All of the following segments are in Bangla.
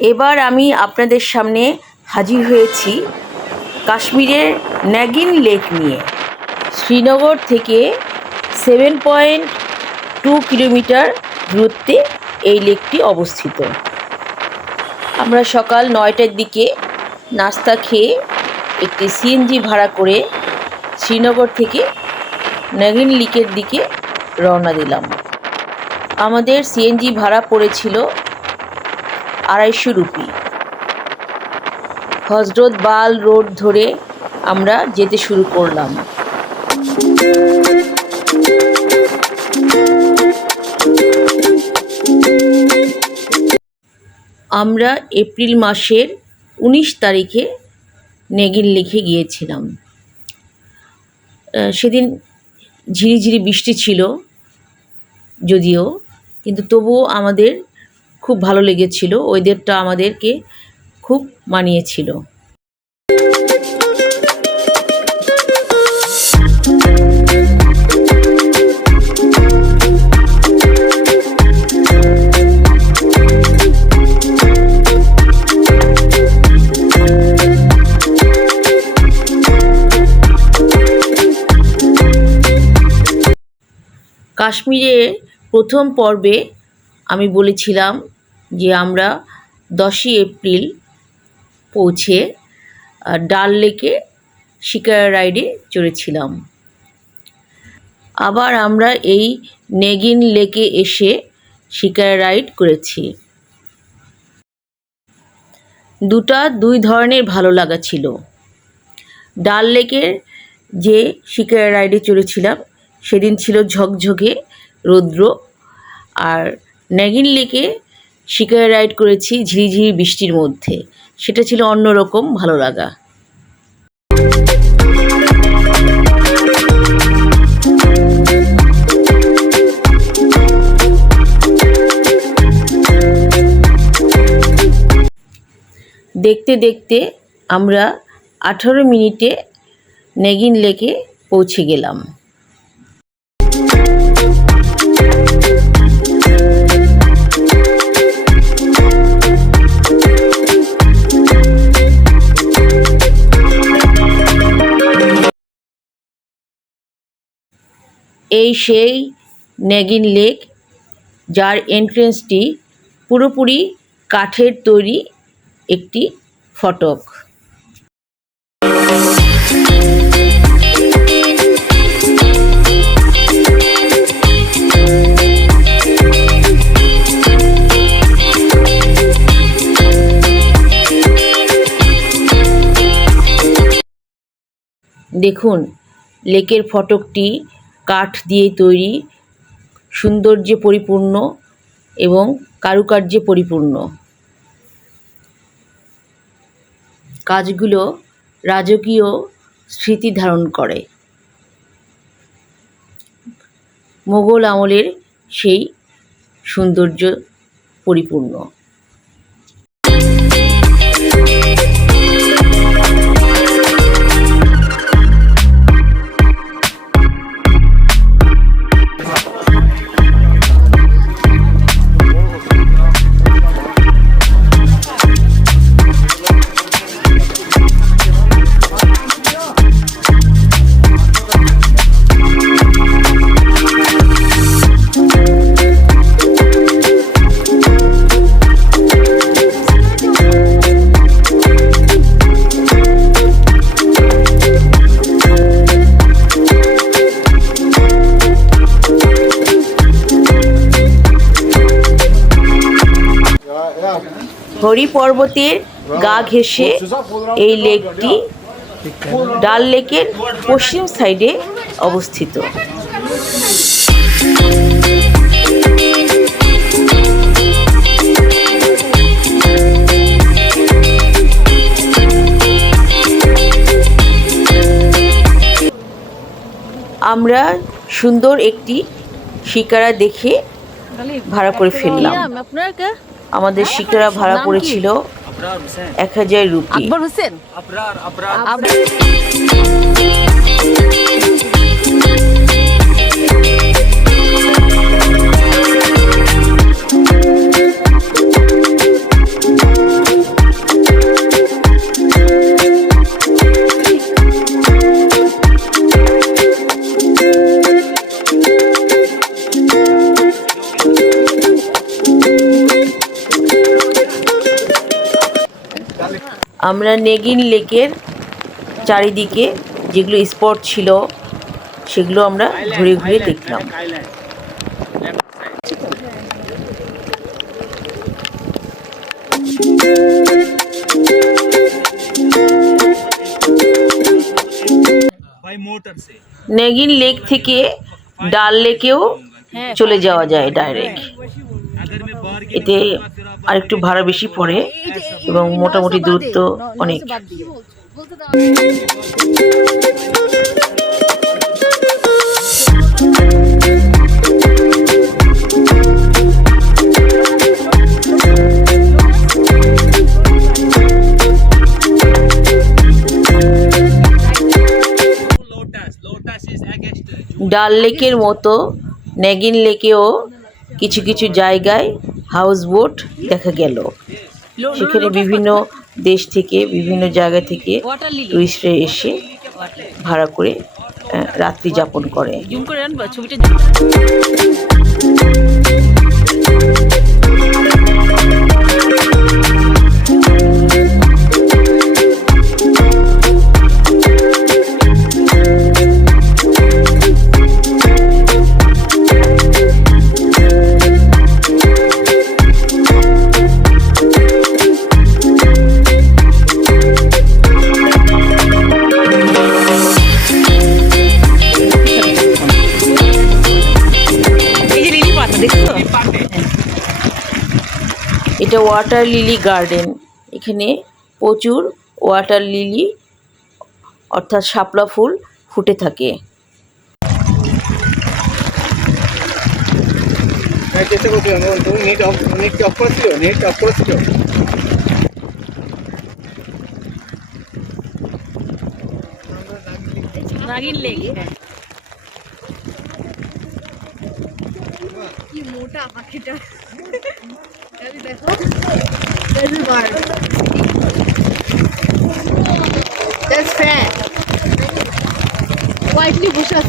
এবার আমি আপনাদের সামনে হাজির হয়েছি কাশ্মীরের নাগিন লেক নিয়ে। শ্রীনগর থেকে 7.2 কিলোমিটার দূরত্বে এই লেকটি অবস্থিত। আমরা সকাল 9টার দিকে নাস্তা খেয়ে একটি সিএনজি ভাড়া করে শ্রীনগর থেকে নাগিন লেকের দিকে রওনা দিলাম। আমাদের সিএনজি ভাড়া পড়েছিল 250 রুপি। হজরত বাল রোড ধরে আমরা যেতে শুরু করলাম। আমরা এপ্রিল মাসের 19 তারিখে নাগিন লেকে গিয়েছিলাম। সেদিন ঝিরিঝিরি বৃষ্টি ছিল যদিও, কিন্তু তবুও আমাদের খুব ভালো লেগেছিল। ওয়েদারটা আমাদেরকে খুব মানিয়েছিল। কাশ্মীরের প্রথম পর্বে আমি বলেছিলাম যে আমরা 10ই এপ্রিল পৌঁছে ডাল লেকে শিকারা রাইডে চড়েছিলাম। আবার আমরা এই নাগিন লেকে এসে শিকারা রাইড করেছি। দুই ধরনের ভালো লাগা ছিল। ডাল লেকের যে শিকারা রাইডে চড়েছিলাম সেদিন ছিল ঝকঝকে রৌদ্র, আর নাগিন লেকে শিকারা রাইড করেছি ঝিরিঝিরি বৃষ্টির মধ্যে। সেটা ছিল অন্যরকম ভালো লাগা। দেখতে দেখতে আমরা 18 মিনিটে নাগিন লেকে পৌঁছে গেলাম। এই সেই নাগিন লেক, যার এন্ট্রেন্সটি পুরোপুরি কাঠের তৈরি একটি ফটক। দেখুন, লেকের ফটকটি কাঠ দিয়ে তৈরি, সৌন্দর্যে পরিপূর্ণ এবং কারুকার্যে পরিপূর্ণ। কাজগুলো রাজকীয় স্মৃতি ধারণ করে। মোগল আমলের সেই সৌন্দর্য পরিপূর্ণ। হরি পর্বতের গা ঘেঁষে এই লেকটি ডাল লেকের পশ্চিম সাইডে অবস্থিত। আমরা সুন্দর একটি শিকারা দেখে ভাড়া করে ফেললাম। আমাদের শিকারা ভাড়া পড়েছিল 1000 রুপি। আকবর হোসেন। আমরা নেগিন লেকের চারিদিকে যেগুলো স্পট ছিল সেগুলো আমরা ঘুরে ঘুরে দেখলাম। নেগিন লেক থেকে ডাল লেকেও চলে যাওয়া যায় ডাইরেক্ট। এতে আরেকটু ভাড়া বেশি পড়ে এবং মোটামুটি দূরত্ব অনেক। ডাল লেকের মতো নেগিন লেকেও কিছু কিছু জায়গায় হাউস বোট দেখা গেল। সেখানে বিভিন্ন দেশ থেকে বিভিন্ন জায়গা থেকে টুরিস্টরা এসে ভাড়া করে রাত্রি যাপন করে। এটা ওয়াটার লিলি গার্ডেন। এখানে প্রচুর ওয়াটার লিলি অর্থাৎ শাপলা ফুল ফুটে থাকে। কি মোটা পাখিটা।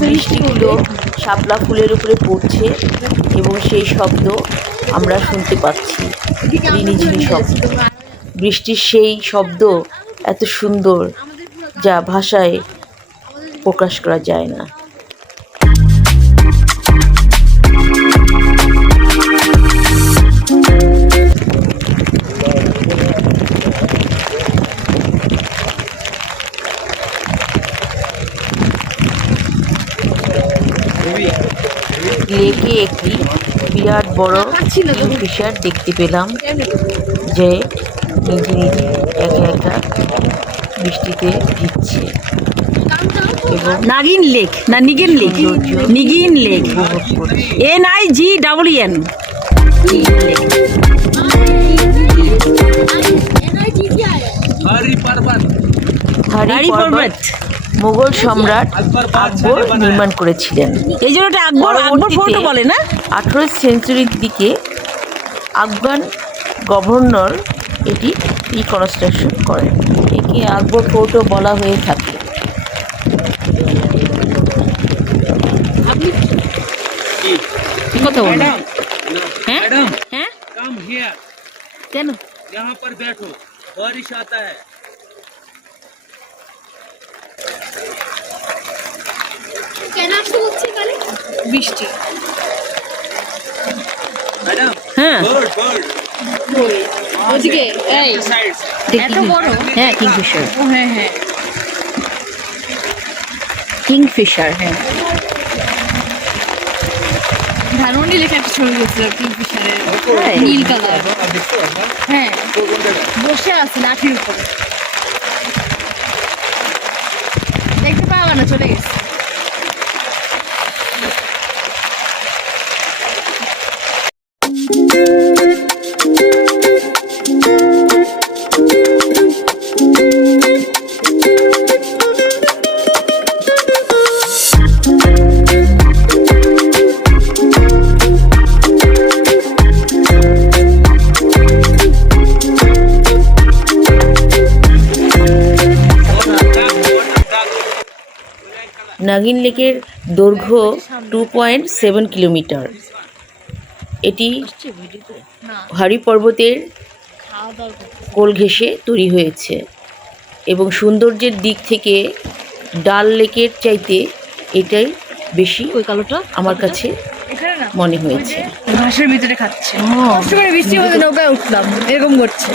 বৃষ্টিগুলো শাপলা ফুলের উপরে পড়ছে এবং সেই শব্দ আমরা শুনতে পাচ্ছি, ঝিনিঝিনি শব্দ। বৃষ্টির সেই শব্দ এত সুন্দর যা ভাষায় প্রকাশ করা যায় না। লেকে একটি বিরাট বড় কিংফিশার দেখতে পেলাম, যে নিজে নিজে একা একা বৃষ্টিতে ভিজছে এবং নাগিন লেক না নিগিন লেক, নিগিন লেক, উপভোগ করছে। NIGNN। হারি পর্বত মুঘল সম্রাট আকবর নির্মাণ করেছিলেন। এই জন্য এটা আকবর ফোর্ট বলে না। 18th সেঞ্চুরির দিকে আফগান গভর্নর এটি রিকনস্ট্রাকশন করেন। একে আকবর ফোর্টও বলা হয়ে থাকে। কথা বলো। হ্যাঁ मैडम হ্যাঁ कम हियर, কেন? यहाँ पर बैठो, बारिश आता है। কেন আসতে হচ্ছে এখানে? বৃষ্টি। मैडम হ্যাঁ बर्ड बर्ड ওদিকে এই साइड এত বড়। হ্যাঁ কিংফিশার, ও হ্যাঁ হ্যাঁ কিংফিশার। হ্যাঁ ধানমন্ডি লেখা একটা ছবি গেছিল কিংফিশারের, হ্যাঁ। নীল কালার। হ্যাঁ বসে আছে লাঠির উপরে, দেখতে পাওয়া না, চলে গেছে। নাগিন লেকের দৈর্ঘ্য 2.7 কিলোমিটার। এটি না হারি পর্বতের খাওয়া দাওয়া করতে কোল ঘেঁষে তৈরি হয়েছে। এবং সৌন্দর্যের দিক থেকে ডাল লেকের চাইতে এটাই বেশি ওই কালোটা আমার কাছে এখানে না মনে হয়েছে। ঘাসের ভিতরে খাচ্ছে ও, কষ্ট করে বৃষ্টি হতে নৌকায় উঠলাম এরকম করছে।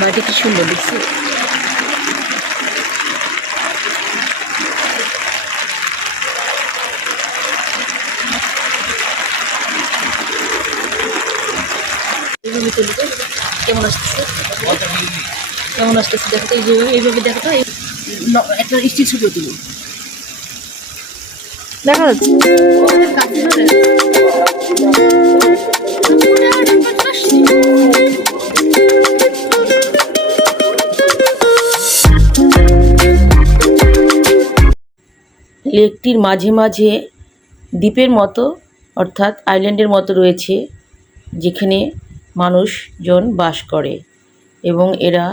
বাড়িটা কি সুন্দর দেখছি। কেমন আসতেছে কেমন আসতেছে দেখো তো, এইভাবে দেখো তো, একটা স্টিল ছবি তুলো। দেখা যাচ্ছে লেকটির মাঝে মাঝে দ্বীপের মতো অর্থাৎ আইল্যান্ডের মতো রয়েছে, যেখানে মানুষজন বাস করে এবং এরা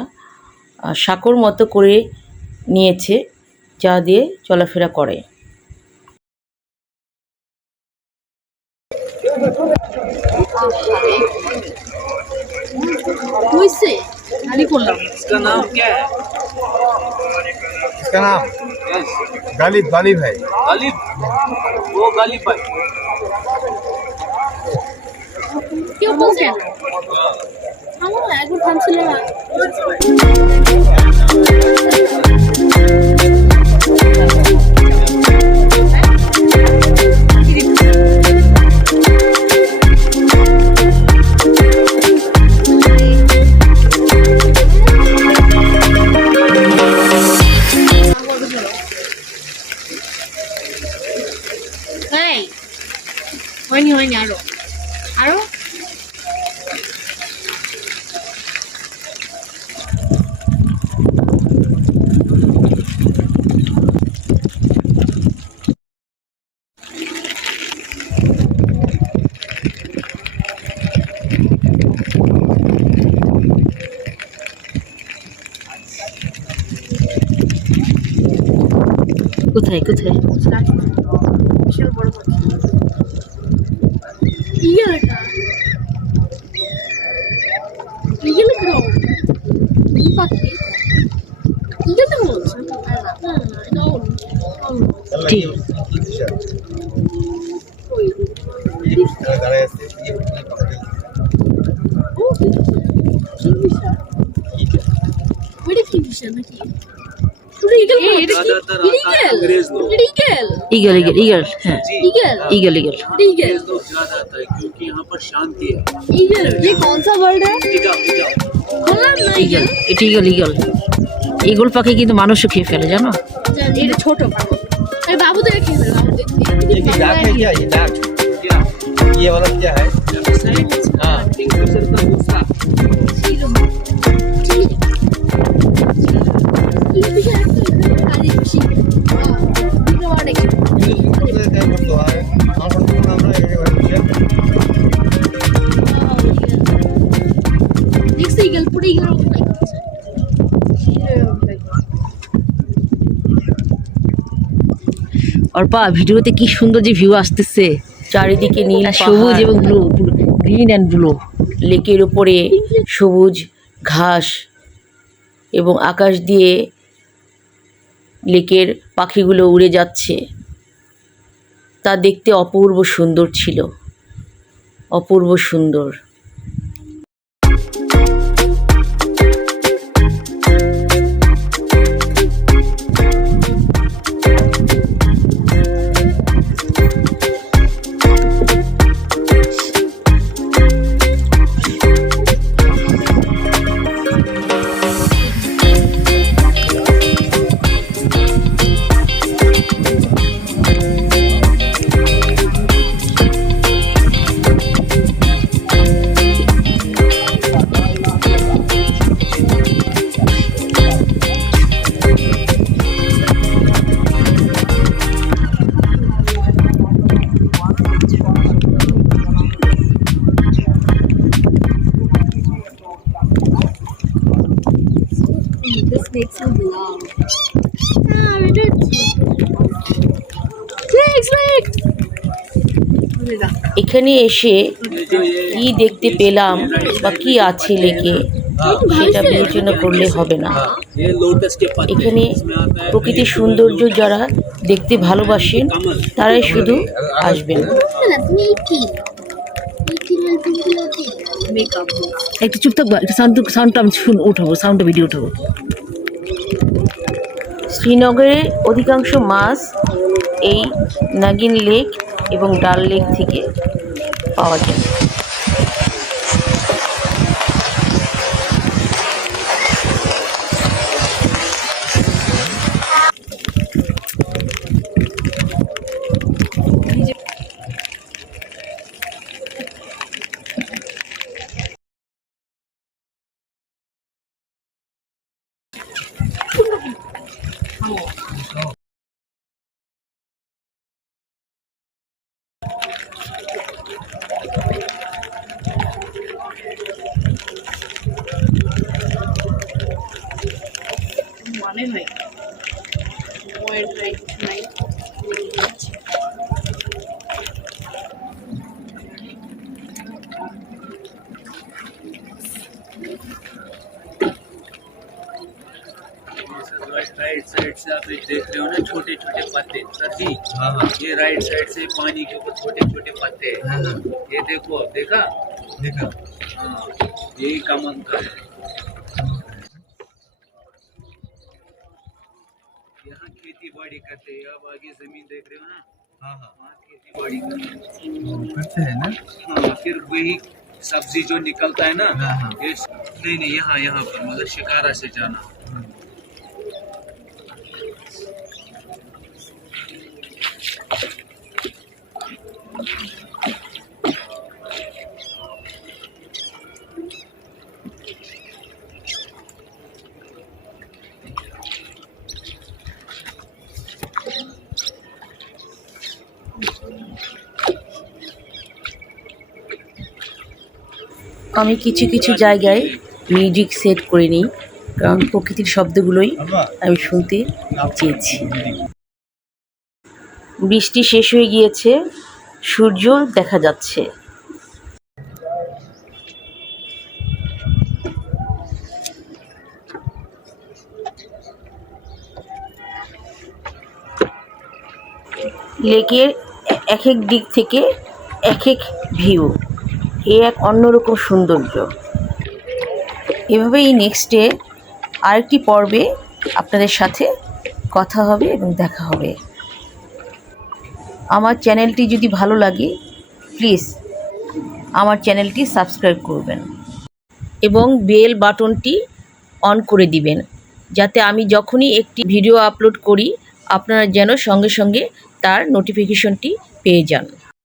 সাঁকোর মতো করে নিয়েছে, যা দিয়ে চলাফেরা করে। হইছে খালি করলাম। इसका नाम क्या है? इसका नाम गालिब गालिब है। गालिब, वो गालिब भाई। কেউ বলছে আমার একবার থামছিল না। এই, হয়নি হয়নি আরো আরো কোথায় কোথায়? বিশাল বড় পাখি। ইগল এটা ইগল ব্রো কি পাখি ইগল তো বলছে না না এটা ঠিক दाঁড়ায় আছে কিংফিশার ওইটা কিংফিশার নাকি পুরো ইগল এটা কি ज्यादातर आता है अंग्रेज लोग। ইগল ইগল ইগল ইগল, হ্যাঁ जी, इगल ইগল ইগল। इगल अंग्रेज लोग ज्यादा आता है क्योंकि यहाँ पर शांति है। इगल ये कौन सा वर्ड है टिका टिका। বললাম না ইগল, এটা ইগল ইগল। ইগল পাখি কিন্তু মানুষও খেয়ে ফেলে, জানো? জানি এটা ছোট পাখি আরে বাবু তো রেখে দিল বাবু ये कि डाक है क्या? ये डाक क्या? ये वाला क्या है? हाँ, किंगफिशर का दूसरा। কিংফিশার কাজে খুশি এটা অনেক तो है और हम আমরা দেখছি ইগল পুরো ইগল অর্পা, ভিডিওতে কি সুন্দর যে ভিউ আসতেছে, চারিদিকে নীল আর সবুজ পাহাড়, এবং ব্লু, গ্রিন অ্যান্ড ব্লু। লেকের ওপরে সবুজ ঘাস এবং আকাশ দিয়ে লেকের পাখিগুলো উড়ে যাচ্ছে, তা দেখতে অপূর্ব সুন্দর ছিল, অপূর্ব সুন্দর। এখানে এসে কি দেখতে পেলাম বা কি আছে লেকে সেটা বিবেচনা করলে হবে না। ये लोटस के पत्ते এখানে इसमें आता है প্রকৃতির সৌন্দর্য যারা দেখতে ভালোবাসেন তারাই শুধু আসবেন। একটু চুপ থাকবা, একটু সাউন্ডটা আমি উঠাবো, সাউন্ডটা ভিডিও উঠাবো। শ্রীনগরের অধিকাংশ মাছ এই নাগিন লেক এবং ডাল লেক থেকে পাওয়া যায়। মনে হয় राइट साइड से आप ये देख रहे हो ना छोटे छोटे पत्ते सर जी। हाँ हाँ ये राइट साइड से पानी के ऊपर छोटे छोटे पत्ते हैं। हाँ हाँ ये देखो देखा। देखा हाँ, यही कमल का है। यहाँ खेती बाड़ी करते हैं। आप आगे जमीन देख रहे हो ना। हाँ हाँ वहाँ खेती बाड़ी करते हैं। करते हैं ना हाँ, फिर वही सब्जी जो निकलता है ना। हाँ, हाँ। ये नहीं नहीं यहाँ पर मतलब शिकारा से जाना। আমি কিছু কিছু জায়গায় মিউজিক সেট করে নিই, কারণ প্রকৃতির শব্দগুলোই আমি শুনতে চেয়েছি। বৃষ্টি শেষ হয়ে গিয়েছে, সূর্য দেখা যাচ্ছে। লেকের এক এক দিক থেকে এক এক ভিউ, এ এক অন্যরকম সৌন্দর্য। এভাবেই নেক্সটে আরেকটি পর্বে আপনাদের সাথে কথা হবে এবং দেখা হবে। আমার চ্যানেলটি যদি ভালো লাগে প্লিজ আমার চ্যানেলটি সাবস্ক্রাইব করবেন এবং বেল বাটনটি অন করে দিবেন, যাতে আমি যখনই একটি ভিডিও আপলোড করি আপনারা যেন সঙ্গে সঙ্গে তার নোটিফিকেশনটি পেয়ে যান।